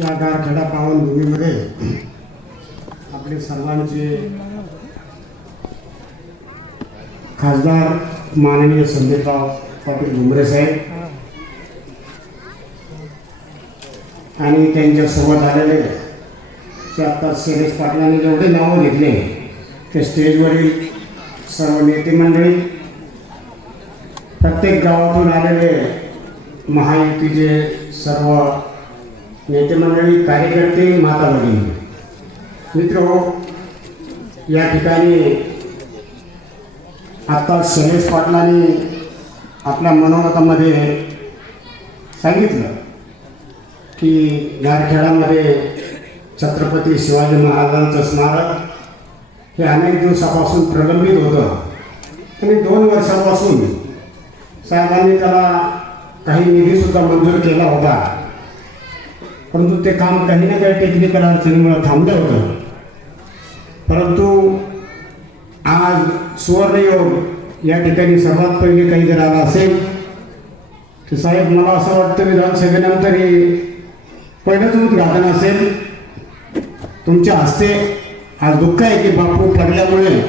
या गारखेडा पावनभूमीमध्ये आपले सर्वांचे खासदार माननीय संदीपराव पाटील भुमरे साहेब आणि त्यांच्यासोबत आलेले ते आता शैलेश पाटलांनी जेवढे नावं घेतले ते स्टेजवरील सर्व नेते मंडळी, प्रत्येक गावातून आलेले महायुतीचे सर्व नेते मंडळी, कार्यकर्ते, माता भगिनी, मित्र, या ठिकाणी आता शैलेश पाटलांनी आपल्या मनोगतामध्ये सांगितलं की गारखेडामध्ये छत्रपती शिवाजी महाराजांचं स्मारक हे अनेक दिवसापासून प्रलंबित होतं आणि 2 वर्षापासून साहेबांनी त्याला काही निधीसुद्धा मंजूर केला होता, परंतु ते काम काही ना काही टेक्निकल अडचणीमुळे थांबलं होतं. परंतु आज सुवर्णयोग या ठिकाणी सर्वात पहिले काही जर आला असेल तर साहेब, मला असं वाटतं विधानसभेनंतर हे पहिलंच उद्घाटन असेल तुमच्या हस्ते. आज दुःख आहे की बापू पडल्यामुळे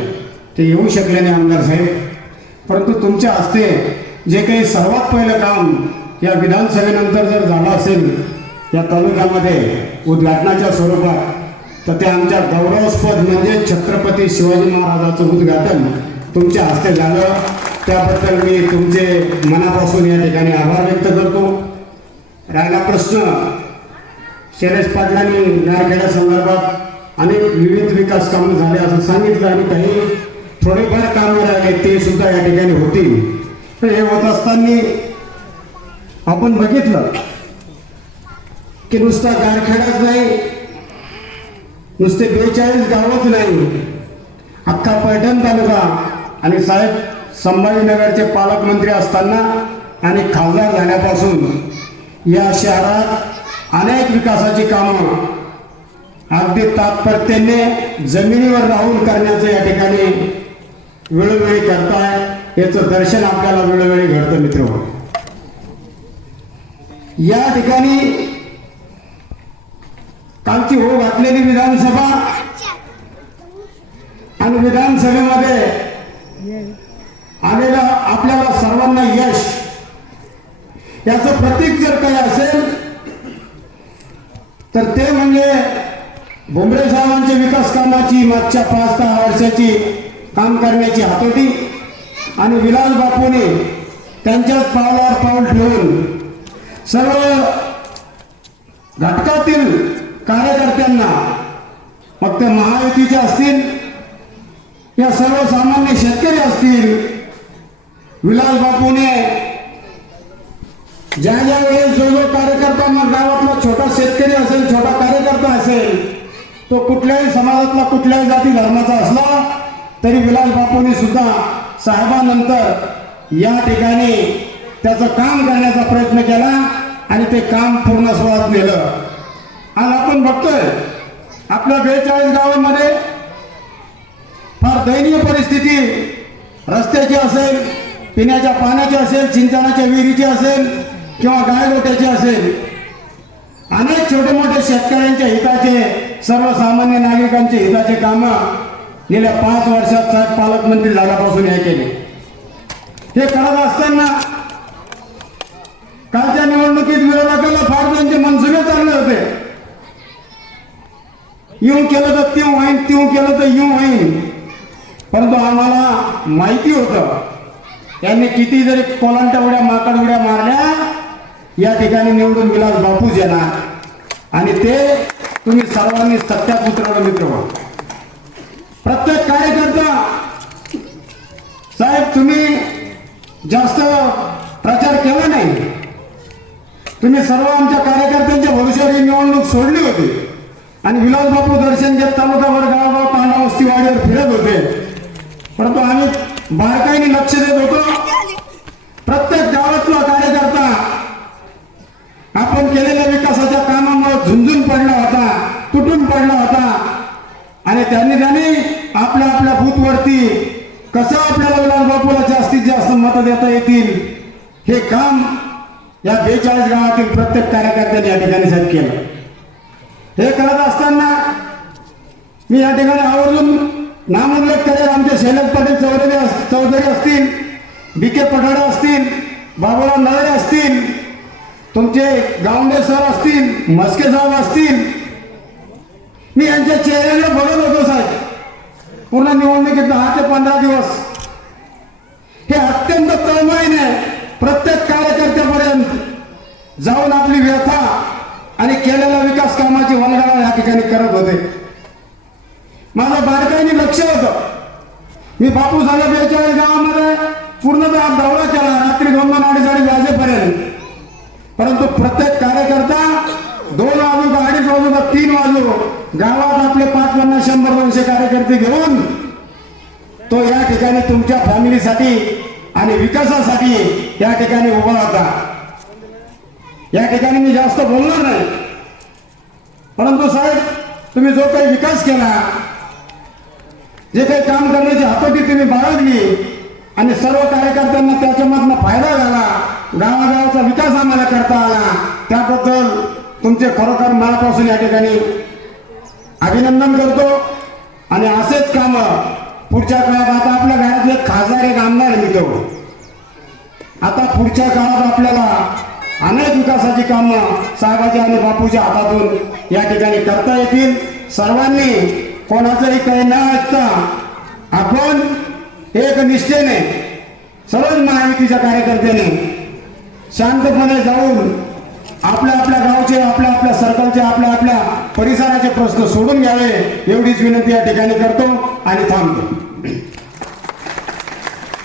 ते येऊ शकले नाही आमदार साहेब, परंतु तुमच्या हस्ते जे काही सर्वात पहिलं काम या विधानसभेनंतर जर झालं असेल या तालुक्यामध्ये उद्घाटनाच्या स्वरूपात, तर ते आमच्या गौरवास्पद म्हणजे छत्रपती शिवाजी महाराजांचं उद्घाटन तुमच्या हस्ते झालं. त्याबद्दल मी तुमचे मनापासून या ठिकाणी आभार व्यक्त करतो. राहिला प्रश्न, शैलेश पाटलांनी गारखेडा संदर्भात अनेक विविध विकास कामं झाले असं सांगितलं आणि काही थोडेफार कामं राहिले ते सुद्धा या ठिकाणी होतील. तर हे होत असताना आपण बघितलं की नुसता गारखेडाच नाही, नुसते 42 गावच नाही, अख्खा पैठण तालुका आणि साहेब संभाजीनगरचे पालकमंत्री असताना आणि खासदार झाल्यापासून या शहरात अनेक विकासाची कामं अगदी तात्पर्याने जमिनीवर राहून करण्याचं या ठिकाणी वेळोवेळी करताय. याचं दर्शन आपल्याला वेळोवेळी घडतं. मित्र, या ठिकाणी कालची हो घातलेली विधानसभा आणि विधानसभेमध्ये आलेलं आपल्याला सर्वांना यश, याचं प्रतीक जर काही असेल तर ते म्हणजे भुमरे साहेबांच्या विकास कामाची मागच्या 5-10 वर्षाची काम करण्याची हातोटी आणि विलास बापूने त्यांच्याच पावलावर पाऊल ठेवून सर्व घटकातील कार्यकर्त्यांना, मग ते महायुतीचे असतील या सर्वसामान्य शेतकरी असतील, विलास बापूने ज्या वेळेस जो कार्यकर्ता, मग गावातला छोटा शेतकरी असेल, छोटा कार्यकर्ता असेल, तो कुठल्याही समाजातला, कुठल्याही जाती धर्माचा असला तरी विलास बापूने सुद्धा साहेबांनंतर या ठिकाणी त्याचं काम करण्याचा प्रयत्न केला आणि ते काम पूर्णत्वास नेलं. आज आपण बघतोय आपल्या 42 गावांमध्ये फार दयनीय परिस्थिती, रस्त्याची असेल, पिण्याच्या पाण्याची असेल, सिंचनाच्या विहिरीची असेल किंवा गायगोट्याची असेल, अनेक छोटे मोठे शेतकऱ्यांच्या हिताचे, सर्वसामान्य नागरिकांच्या हिताचे कामं गेल्या 5 वर्षात साहेब पालकमंत्री झाल्यापासून हे केले. हे करत असताना कालच्या निवडणुकीत विरोधकाला फार त्यांचे मनसुबे चालले होते. येऊन केलं तर त्यों होईन, त्यों केलं तर येऊ होईन, परंतु आम्हाला माहिती होतं यांनी किती जरी कोलांटा उड्या, माकड उड्या मारल्या, या ठिकाणी निवडून विलास बापूच येणार आणि ते तुम्ही सर्वांनी सत्यात उतरवलं. मित्र, प्रत्येक कार्यकर्ता साहेब, तुम्ही जास्त प्रचार केला नाही, तुम्ही सर्व आमच्या कार्यकर्त्यांच्या भविष्यावर ही निवडणूक सोडली होती आणि विलास बापू दर्शन घेत तालुकाभर गावगाव, तांडा, वस्तीवाडीवर फिरत होते, परंतु आम्ही बारकाईने लक्ष देत होतो. प्रत्येक गावातला कार्यकर्ता आपण केलेल्या विकासाच्या कामामुळे झुंजून पडला होता, तुटून पडला होता आणि त्यांनी आपल्या आपल्या बूथवरती कसं आपल्याला विलास बापूला जास्तीत जास्त मतं देता येतील हे काम या 42 गावातील प्रत्येक कार्यकर्त्यांनी या ठिकाणी साथ केलं. हे करत असताना मी या ठिकाणी आवर्जून नामोल्लेख करेल. आमचे शैलेश पाटील चौधरी असतील, बी.के. पठाडे असतील, बाबूराव नळे असतील, तुमचे गावंडे सर असतील, मस्के साहेब असतील. मी यांच्या चेहऱ्याला बघत होतो साहेब. पूर्ण निवडणुकीत 10 ते 15 दिवस हे अत्यंत तळमळीने प्रत्येक कार्यकर्त्यापर्यंत जाऊन आपली व्यथा आणि केलेल्या विकास कामाची वल्गना या ठिकाणी करत होते. माझं बारकाईने लक्ष होतं. मी बापू साहेब 42 गावामध्ये पूर्णतः दौरा केला, रात्री 2-2, 2:30 वाजेपर्यंत. परंतु प्रत्येक कार्यकर्ता 2 वाजू, 2:30 वाजू, 3 वाजू गावात आपले 5, 50, 100, 200 कार्यकर्ते घेऊन तो या ठिकाणी तुमच्या फॅमिलीसाठी आणि विकासासाठी या ठिकाणी उभा होता. या ठिकाणी मी जास्त बोलणार नाही, परंतु साहेब तुम्ही जो काही विकास केला, जे काही काम करण्याची हातोटी तुम्ही बाळगली आणि सर्व कार्यकर्त्यांना त्याच्यामधनं फायदा झाला, गावागावाचा विकास आम्हाला करता आला, त्याबद्दल तुमचे खरोखर मनापासून या ठिकाणी अभिनंदन करतो. आणि असेच काम पुढच्या काळात, आता आपल्या घरातले खासदार एक आमदार निघतो, आता पुढच्या काळात आपल्याला अनेक विकासाची कामं साहेबाच्या आणि बापूच्या हातातून या ठिकाणी करता येतील. सर्वांनी कोणाचंही काही न ऐकता आपण एक निष्ठेने सर्वच महायुतीच्या कार्यकर्त्याने शांतपणे जाऊन आपल्या आपल्या गावचे, आपल्या आपल्या सर्कलचे, आपल्या आपल्या परिसराचे प्रश्न सोडून घ्यावे एवढीच विनंती या ठिकाणी करतो आणि थांबतो.